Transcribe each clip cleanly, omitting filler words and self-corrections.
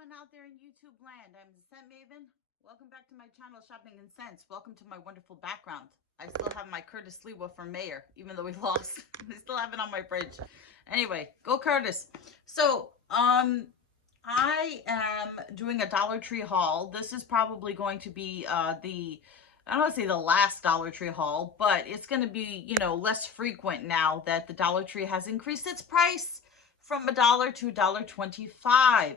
everyone out there in YouTube land. I'm the Scent Maven. Welcome back to my channel, Shopping and Scents. Welcome to my wonderful background. I still have my Curtis Lewa from Mayor, even though we lost. I still have it on my fridge. Anyway, go Curtis. So, I am doing a Dollar Tree haul. This is probably going to be I don't want to say the last Dollar Tree haul, but it's going to be, less frequent now that the Dollar Tree has increased its price from $1 to $1.25.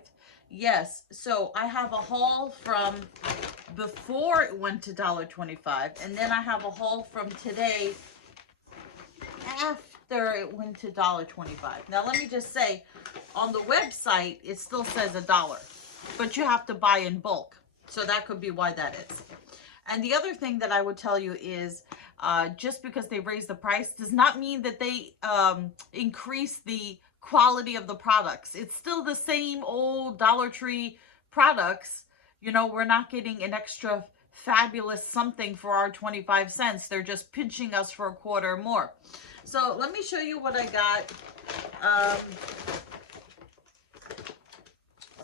Yes, so I have a haul from before it went to $1.25, and then I have a haul from today after it went to $1.25. Now let me just say, on the website it still says $1, but you have to buy in bulk, so that could be why that is. And the other thing that I would tell you is, just because they raised the price does not mean that they increase the quality of the products. It's still the same old Dollar Tree products. We're not getting an extra fabulous something for our 25 cents. They're just pinching us for a quarter more. So let me show you what I got.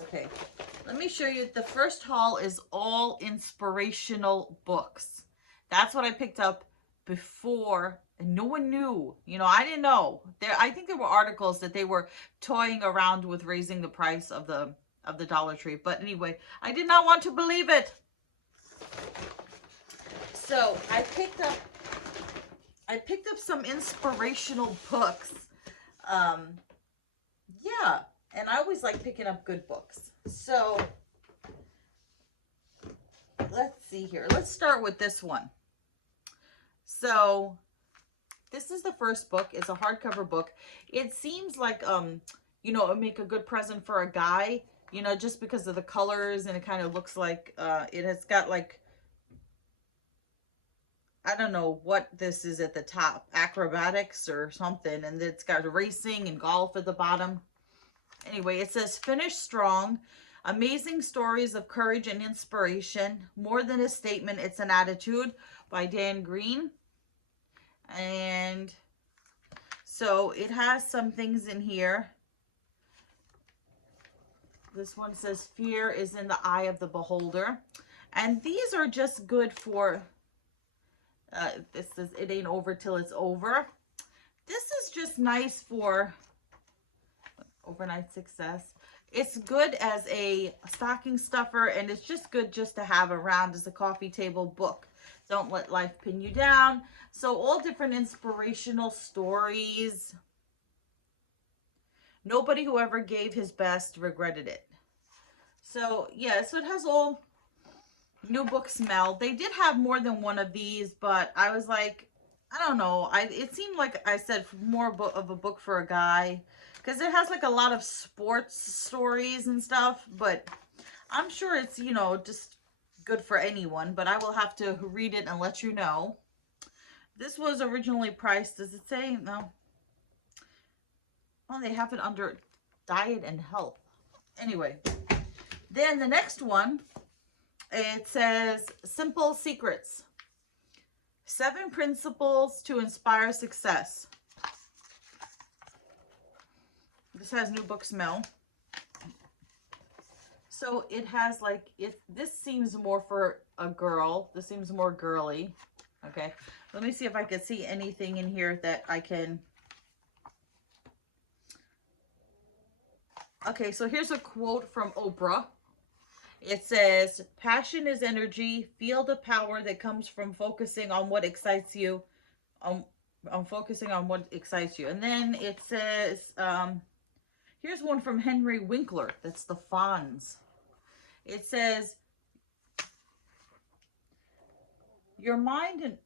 Okay, let me show you. The first haul is all inspirational books. That's what I picked up before, and no one knew. I didn't know. I think there were articles that they were toying around with raising the price of the Dollar Tree. But anyway, I did not want to believe it. So I picked up some inspirational books. Yeah, and I always like picking up good books. So let's see here. Let's start with this one. So this is the first book. It's a hardcover book. It seems like, it would make a good present for a guy, just because of the colors, and it kind of looks like, it has got like, I don't know what this is at the top, acrobatics or something, and it's got racing and golf at the bottom. Anyway, it says, Finish Strong, Amazing Stories of Courage and Inspiration, More Than a Statement, It's an Attitude, by Dan Green. And so it has some things in here. This one says, Fear is in the eye of the beholder. And these are just good for, this says, It ain't over till it's over. This is just nice for overnight success. It's good as a stocking stuffer, and it's just good just to have around as a coffee table book. Don't Let Life Pin You Down. So all different inspirational stories. Nobody who ever gave his best regretted it. So yeah, so it has all new book smell. They did have more than one of these, but I was like, I don't know. It seemed like I said more of a book for a guy, because it has like a lot of sports stories and stuff, but I'm sure it's, just good for anyone, but I will have to read it and let you know. This was originally priced, does it say? No. Well, they have it under diet and health. Anyway, then the next one, it says Simple Secrets. 7 Principles to Inspire Success. This has new book smell. So it has like, this seems more for a girl. This seems more girly. Okay, let me see if I can see anything in here that I can. Okay, so here's a quote from Oprah. It says, Passion is energy. Feel the power that comes from focusing on what excites you. Focusing on what excites you. And then it says, here's one from Henry Winkler. That's the Fonz. It says, Your mind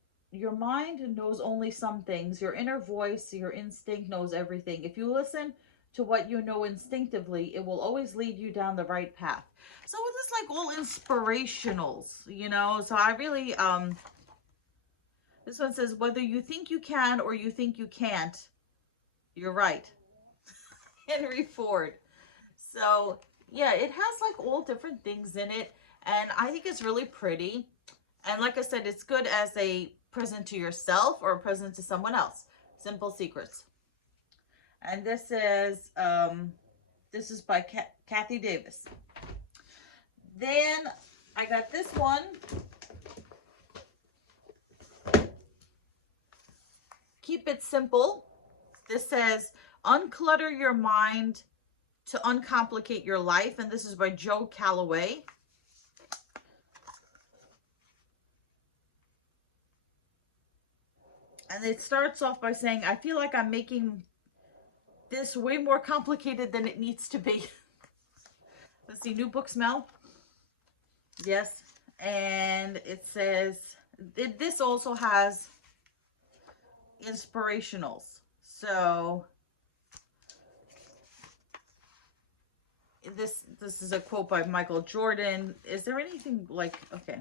knows only some things. Your inner voice, your instinct knows everything. If you listen to what you know instinctively, it will always lead you down the right path. So this is like all inspirationals, So I really, this one says, whether you think you can or you think you can't, you're right. Henry Ford. So yeah, it has like all different things in it, and I think it's really pretty. And like I said, it's good as a present to yourself or a present to someone else. Simple Secrets. And this is by Kathy Davis. Then I got this one. Keep it simple. This says, unclutter your mind to uncomplicate your life. And this is by Joe Calloway. And it starts off by saying, I feel like I'm making this way more complicated than it needs to be. Let's see, new book smell. Yes. And it says, this also has inspirationals. So this is a quote by Michael Jordan. Is there anything like, okay.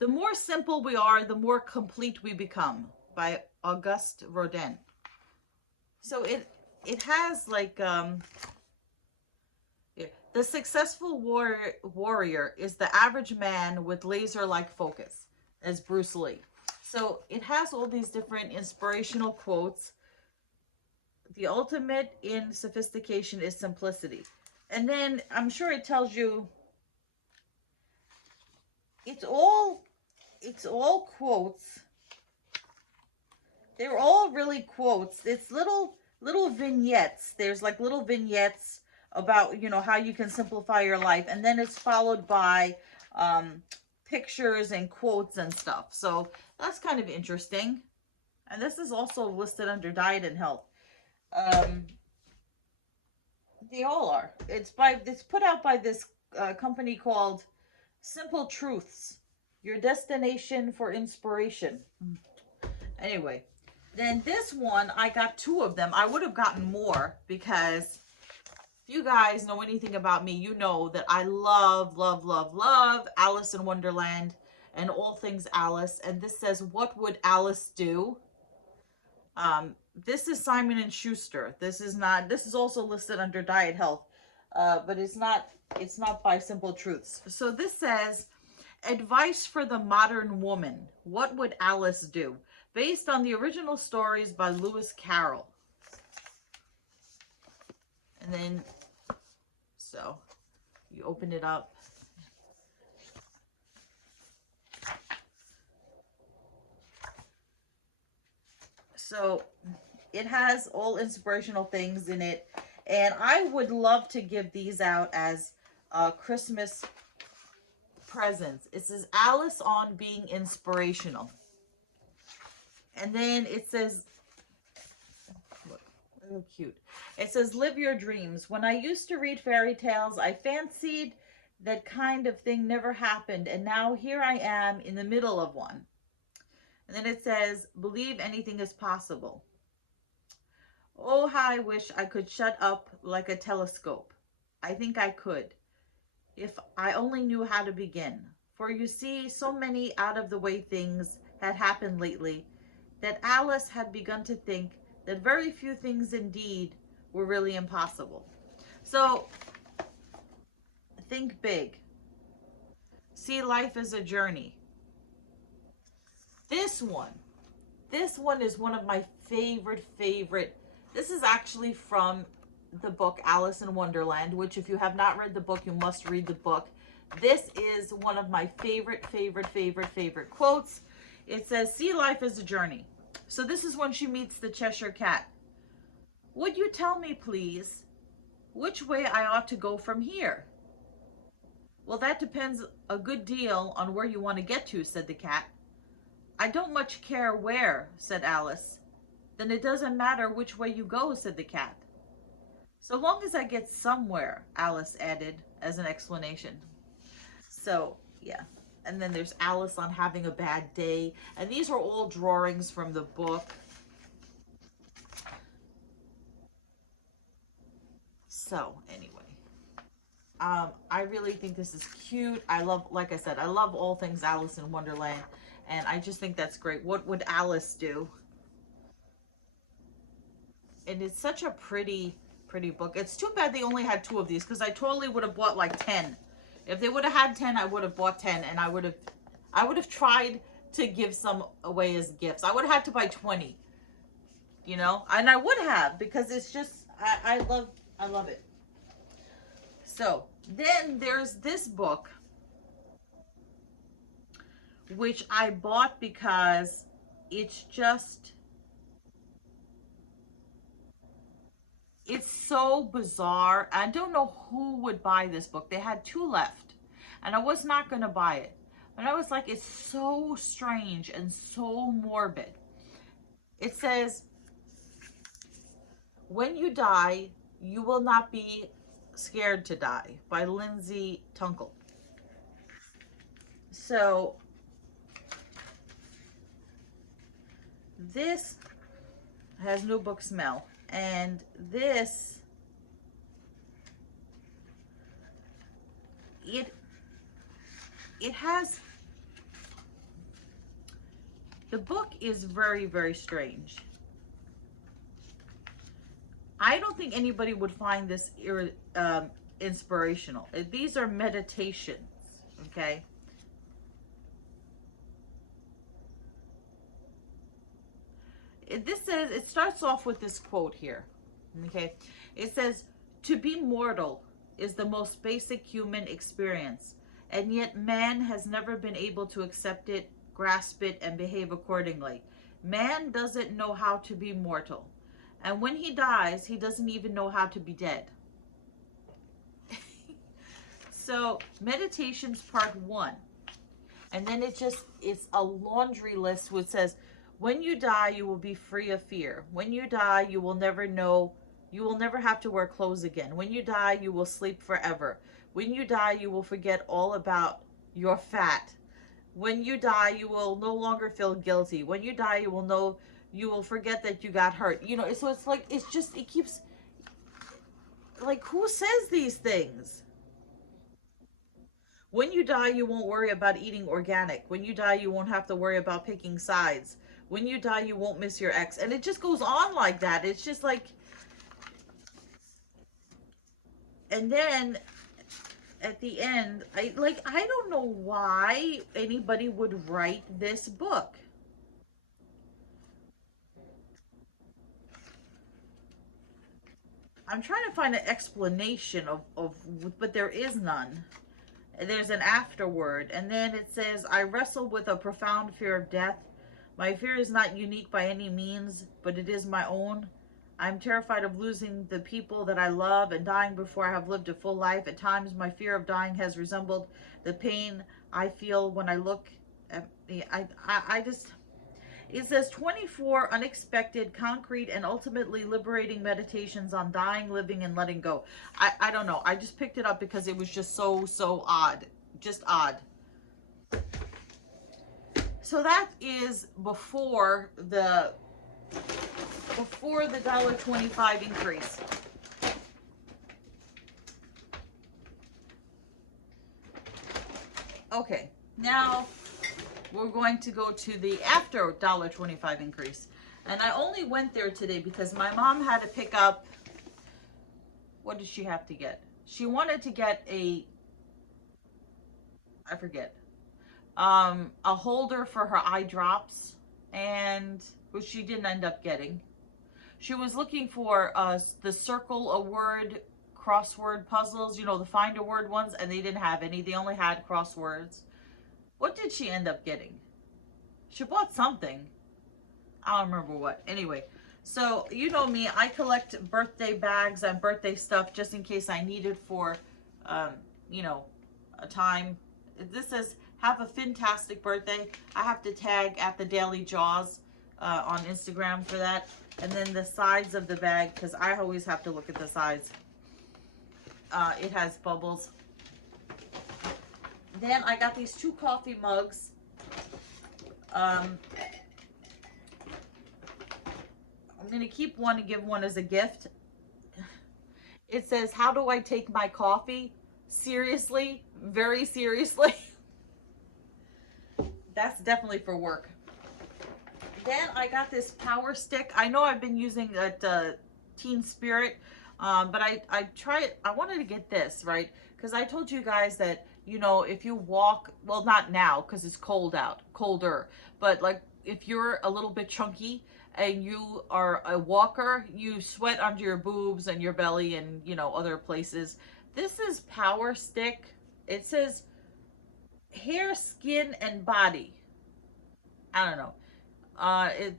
The more simple we are, the more complete we become, by Auguste Rodin. So it has like the successful warrior is the average man with laser-like focus, as Bruce Lee. So it has all these different inspirational quotes. The ultimate in sophistication is simplicity. And then I'm sure it tells you it's all quotes. They're all really quotes. It's little vignettes. There's like little vignettes about, you know, how you can simplify your life. And then it's followed by pictures and quotes and stuff. So that's kind of interesting. And this is also listed under diet and health. They all are. It's put out by this company called Simple Truths, your destination for inspiration. Anyway, then this one, I got 2 of them. I would have gotten more because if you guys know anything about me, you know that I love, love, love, love Alice in Wonderland and all things Alice. And this says, what would Alice do? This is Simon and Schuster. This is also listed under diet health, but it's not by Simple Truths. So this says, advice for the modern woman. What would Alice do? Based on the original stories by Lewis Carroll. And then, so you open it up. So it has all inspirational things in it. And I would love to give these out as Christmas presents. It says Alice on being inspirational. And then it says, look, so cute. It says, live your dreams. When I used to read fairy tales, I fancied that kind of thing never happened. And now here I am in the middle of one. And then it says, believe anything is possible. Oh, how I wish I could shut up like a telescope. I think I could, if I only knew how to begin. For you see, so many out-of-the-way things had happened lately that Alice had begun to think that very few things indeed were really impossible. So, think big. See life as a journey. This one is one of my favorite. This is actually from the book Alice in Wonderland, which if you have not read the book, you must read the book. This is one of my favorite quotes. It says, see life as a journey. So this is when she meets the Cheshire Cat. Would you tell me, please, which way I ought to go from here? Well, that depends a good deal on where you want to get to, said the cat. I don't much care where, said Alice. Then it doesn't matter which way you go, said the cat. So long as I get somewhere, Alice added as an explanation. So, yeah. And then there's Alice on having a bad day. And these are all drawings from the book. So, anyway. I really think this is cute. I love, like I said, I love all things Alice in Wonderland. And I just think that's great. What would Alice do? And it's such a pretty book. It's too bad they only had 2 of these, because I totally would have bought like 10. If they would have had 10, I would have bought 10, and I would have tried to give some away as gifts. I would have had to buy 20, you know, and I would have, because it's just, I love it. So then there's this book, which I bought because it's just, it's so bizarre. I don't know who would buy this book. They had 2 left, and I was not going to buy it. But I was like, it's so strange and so morbid. It says, "When you die, you will not be scared to die," by Lindsay Tunkel. So this has new book smell, and this, it has, the book is very, very strange. I don't think anybody would find this inspirational. These are meditations, okay? This says, it starts off with this quote here, okay? It says, "To be mortal is the most basic human experience, and yet man has never been able to accept it, grasp it, and behave accordingly. Man doesn't know how to be mortal, and when he dies, he doesn't even know how to be dead." So, Meditations Part 1. And then it's a laundry list which says, "When you die, you will be free of fear. When you die, you will never have to wear clothes again. When you die, you will sleep forever. When you die, you will forget all about your fat. When you die, you will no longer feel guilty. When you die, you will forget that you got hurt." You know, so it's like, it keeps, like, who says these things? When you die, you won't worry about eating organic. When you die, you won't have to worry about picking sides. When you die, you won't miss your ex. And it just goes on like that. It's just like, and then at the end, I don't know why anybody would write this book. I'm trying to find an explanation but there is none. There's an afterword, and then it says, "I wrestle with a profound fear of death. My fear is not unique by any means, but it is my own. I'm terrified of losing the people that I love and dying before I have lived a full life. At times, my fear of dying has resembled the pain I feel when I look at me." It says 24 unexpected, concrete, and ultimately liberating meditations on dying, living, and letting go. I don't know. I just picked it up because it was just so odd. Just odd. So that is before the $1.25 increase. Okay, now we're going to go to the after $1.25 increase. And I only went there today because my mom had to pick up, what did she have to get? She wanted to get I forget, a holder for her eye drops, and which she didn't end up getting. She was looking for the circle a word crossword puzzles, you know, the find a word ones, and they didn't have any. They only had crosswords. What did she end up getting? She bought something. I don't remember what. Anyway, so you know me, I collect birthday bags and birthday stuff just in case I need it for, you know, a time. This says, "Have a fantastic birthday." I have to tag at the Daily Jaws on Instagram for that. And then the sides of the bag, because I always have to look at the sides. It has bubbles. Then I got these 2 coffee mugs. I'm going to keep one and give one as a gift. It says, "How do I take my coffee? Seriously, very seriously." That's definitely for work. Then I got this power stick. I know I've been using that Teen Spirit, but I wanted to get this, right? Because I told you guys that, you know, if you walk, well, not now because it's colder, but like if you're a little bit chunky and you are a walker, you sweat under your boobs and your belly and, you know, other places. This is Power Stick. It says hair, skin, and body. I don't know. It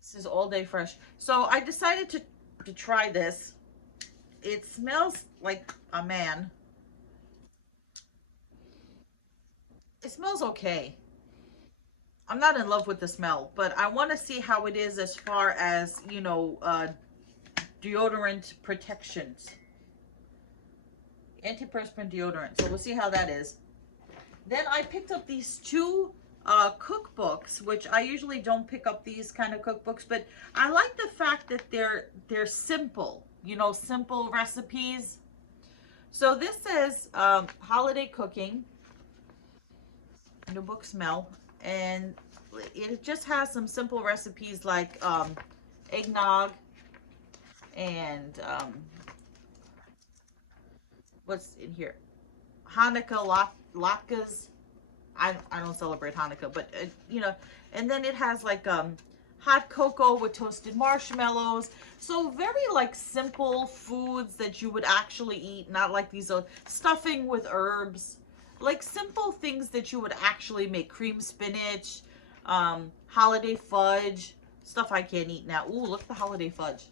says all day fresh. So I decided to try this. It smells like a man. It smells okay. I'm not in love with the smell, but I want to see how it is as far as, deodorant protections. Antiperspirant deodorant. So we'll see how that is. Then I picked up these two cookbooks, which I usually don't pick up these kind of cookbooks, but I like the fact that they're simple, simple recipes. So this says holiday cooking. The book smell, and it just has some simple recipes like eggnog and what's in here, Hanukkah latkes. I don't celebrate Hanukkah, but and then it has like hot cocoa with toasted marshmallows. So very like simple foods that you would actually eat, not like these stuffing with herbs. Like simple things that you would actually make. Cream spinach, holiday fudge, stuff I can't eat now. Ooh, look at the holiday fudge.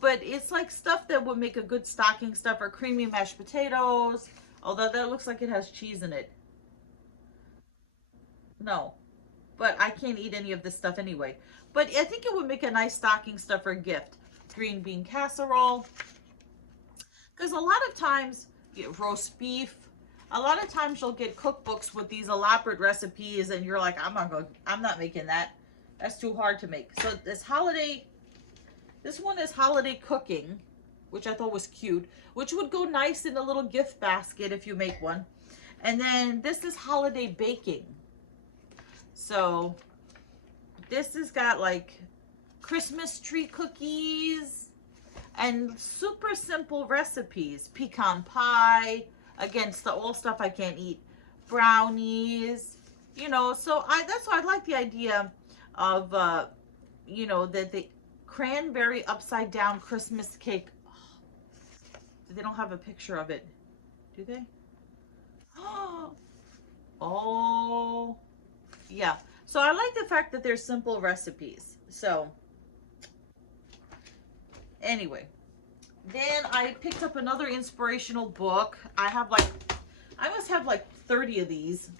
But it's like stuff that would make a good stocking stuffer. Creamy mashed potatoes, although that looks like it has cheese in it. No, but I can't eat any of this stuff anyway. But I think it would make a nice stocking stuffer gift. Green bean casserole. Because a lot of times, roast beef, a lot of times you'll get cookbooks with these elaborate recipes and you're like, I'm not making that. That's too hard to make. So this one is holiday cooking, which I thought was cute, which would go nice in a little gift basket if you make one. And then this is holiday baking. So this has got like Christmas tree cookies and super simple recipes. Pecan pie, against the old stuff I can't eat. Brownies, so that's why I like the idea of, that the cranberry upside down Christmas cake. They don't have a picture of it, do they? Oh, yeah. So I like the fact that they're simple recipes. So anyway, then I picked up another inspirational book. I must have like 30 of these,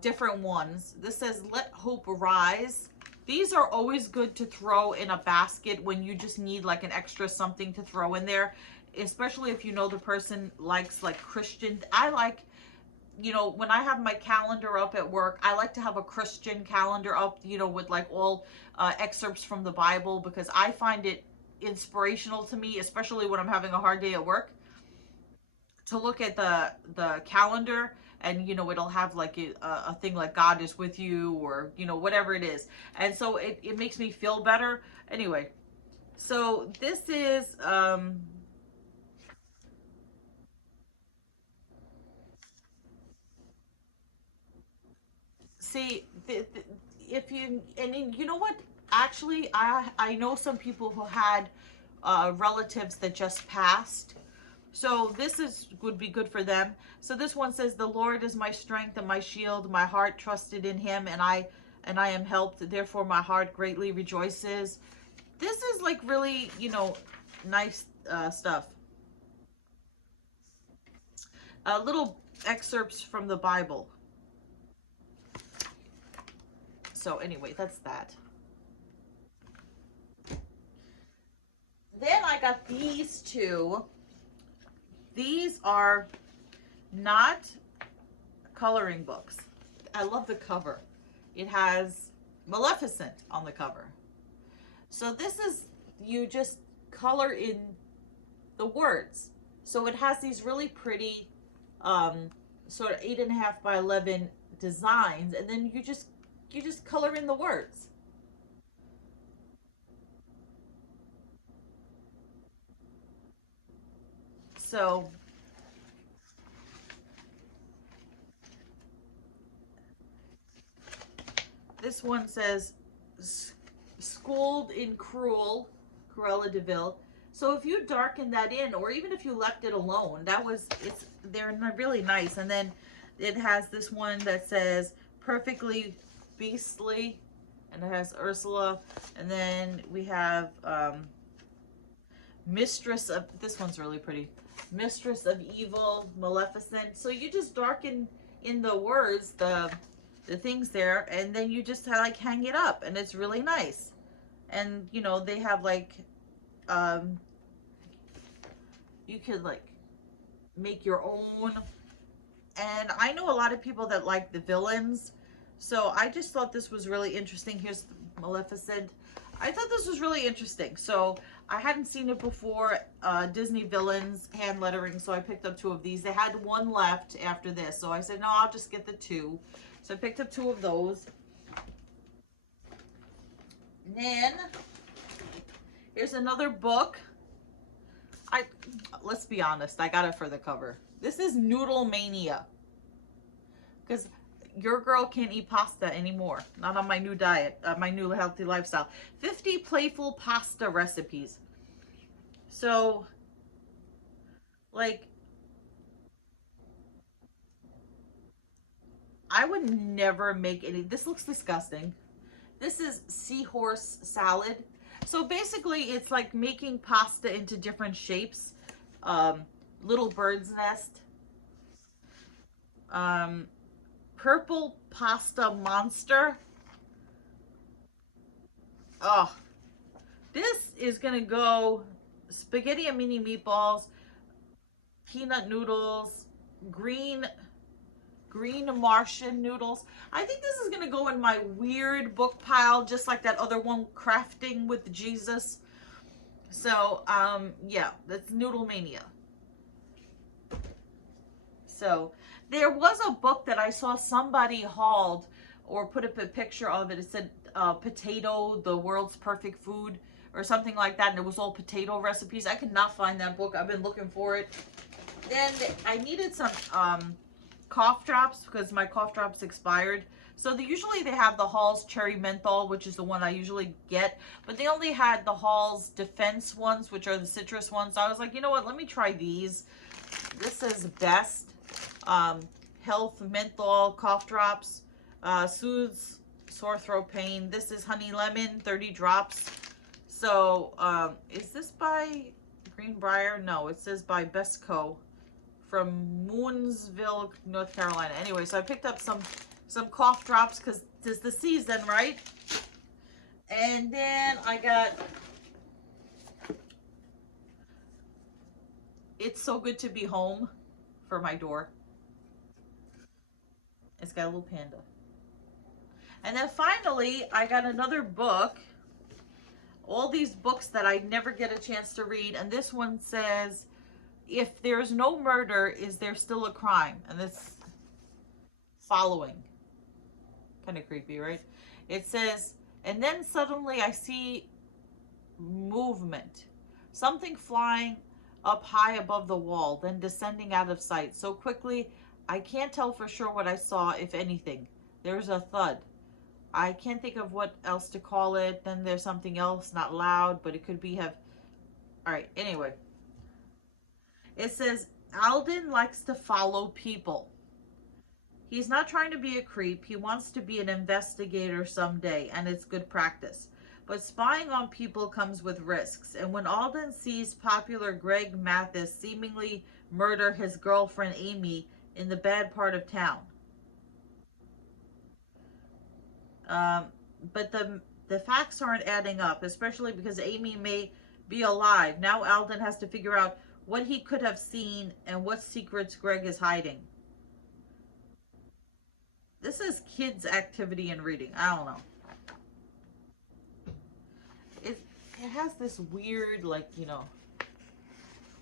different ones. This says Let Hope Rise. These are always good to throw in a basket when you just need like an extra something to throw in there, especially if the person likes like Christian. I like, when I have my calendar up at work, I like to have a Christian calendar up, with like all excerpts from the Bible, because I find it inspirational to me, especially when I'm having a hard day at work, to look at the calendar, and it'll have like a thing like God is with you, or whatever it is, and so it makes me feel better. Anyway, so this is see, if you know what, actually I know some people who had relatives that just passed. So this would be good for them. So this one says, the Lord is my strength and my shield. My heart trusted in him, and I am helped. Therefore my heart greatly rejoices. This is like really, nice stuff. Little excerpts from the Bible. So anyway, that's that. Then I got these two. These are not coloring books. I love the cover. It has Maleficent on the cover. So this is, you just color in the words. So it has these really pretty sort of 8.5 by 11 designs, and then you just color in the words. So this one says, schooled in Cruella de Vil, So if you darken that in, or even if you left it alone, they're really nice. And then it has this one that says perfectly beastly, and it has Ursula. And then we have Mistress of, this one's really pretty, Mistress of Evil, Maleficent. So you just darken in the words, the things there, and then you just like hang it up, and it's really nice. And you know, they have like you could like make your own. And I know a lot of people that like the villains, so I just thought this was really interesting. Here's Maleficent. I thought this was really interesting. So I hadn't seen it before, Disney villains hand lettering, so I picked up 2 of these. They had 1 left after this, so I said, no, I'll just get the 2. So I picked up 2 of those. And then here's another book. Let's be honest, I got it for the cover. This is Noodle Mania, because your girl can't eat pasta anymore. Not on my new diet, my new healthy lifestyle. 50 playful pasta recipes. So, like, I would never make any. This looks disgusting. This is seahorse salad. So basically, it's like making pasta into different shapes. Little bird's nest. Purple pasta monster. Oh, this is gonna go spaghetti and mini meatballs, peanut noodles, green Martian noodles. I think this is gonna go in my weird book pile, just like that other one, Crafting with Jesus. So yeah, that's Noodle Mania. So there was a book that I saw somebody hauled or put up a picture of it. It said Potato, the World's Perfect Food, or something like that, and it was all potato recipes. I could not find that book. I've been looking for it. Then I needed some cough drops because my cough drops expired. So usually they have the Hall's Cherry Menthol, which is the one I usually get, but they only had the Hall's Defense ones, which are the citrus ones. So I was like, you know what, let me try these. This is Best Health Menthol Cough Drops, soothes sore throat pain. This is Honey Lemon 30 drops. So is this by Greenbrier? No, it says by Bestco from Moonsville, North Carolina. Anyway, so I picked up some cough drops because it's the season, right? And then I got It's So Good to Be Home for my door. It's got a little panda. And then finally, I got another book. All these books that I never get a chance to read. And this one says, If There's No Murder, Is There Still a Crime? And it's following. Kind of creepy, right? It says, and then suddenly I see movement. Something flying up high above the wall, then descending out of sight. So quickly, I can't tell for sure what I saw, if anything. There's a thud. I can't think of what else to call it. Then there's something else, not loud, but it could be have. All right, anyway. It says, Alden likes to follow people. He's not trying to be a creep. He wants to be an investigator someday, and it's good practice. But spying on people comes with risks. And when Alden sees popular Greg Mathis seemingly murder his girlfriend Amy in the bad part of town. But the facts aren't adding up, especially because Amy may be alive. Now Alden has to figure out what he could have seen and what secrets Greg is hiding. This is kids' activity and reading. I don't know. It has this weird, like, you know,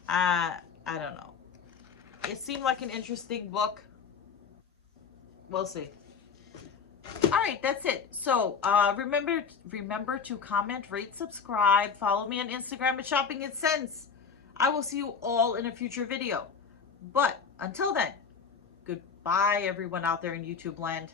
I don't know. It seemed like an interesting book. We'll see. All right, that's it. So remember to comment, rate, subscribe, follow me on Instagram at Shopping at Sense. I will see you all in a future video. But until then, goodbye everyone out there in YouTube land.